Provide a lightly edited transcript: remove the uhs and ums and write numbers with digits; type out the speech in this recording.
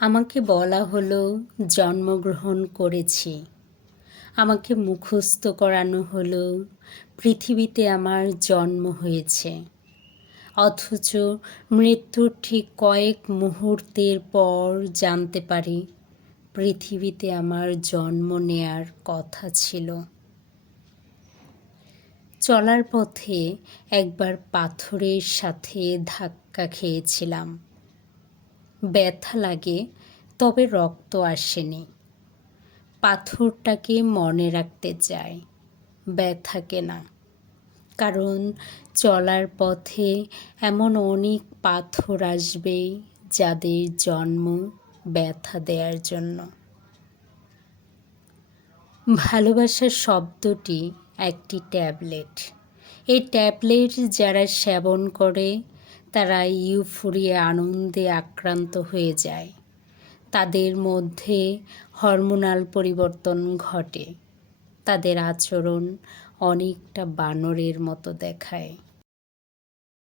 আমাকে বলা হলো জন্মগ্রহণ করেছি। আমাকে মুখস্থ করানো হলো পৃথিবীতে আমার জন্ম হয়েছে। অথচ মৃত্যুর ঠিক কয়েক মুহূর্তের পর জানতে পারি পৃথিবীতে আমার জন্ম নেয়ার কথা ছিল। চলার পথে একবার পাথরের সাথে ধাক্কা খেয়েছিলাম। ব্যথা লাগে, তবে রক্ত আসেনি। পাথরটাকে মনে রাখতে চাই, ব্যথাকে না। কারণ চলার পথে এমন অনেক পাথর আসবে যাদের জন্ম ব্যথা দেওয়ার জন্য। ভালোবাসার শব্দটি একটি ট্যাবলেট। এই ট্যাবলেট যারা সেবন করে তারা ইউফোরিয়া আনন্দে আক্রান্ত হয়ে যায়। তাদের মধ্যে হরমোনাল পরিবর্তন ঘটে। তাদের আচরণ অনেকটা বানরের মতো দেখায়।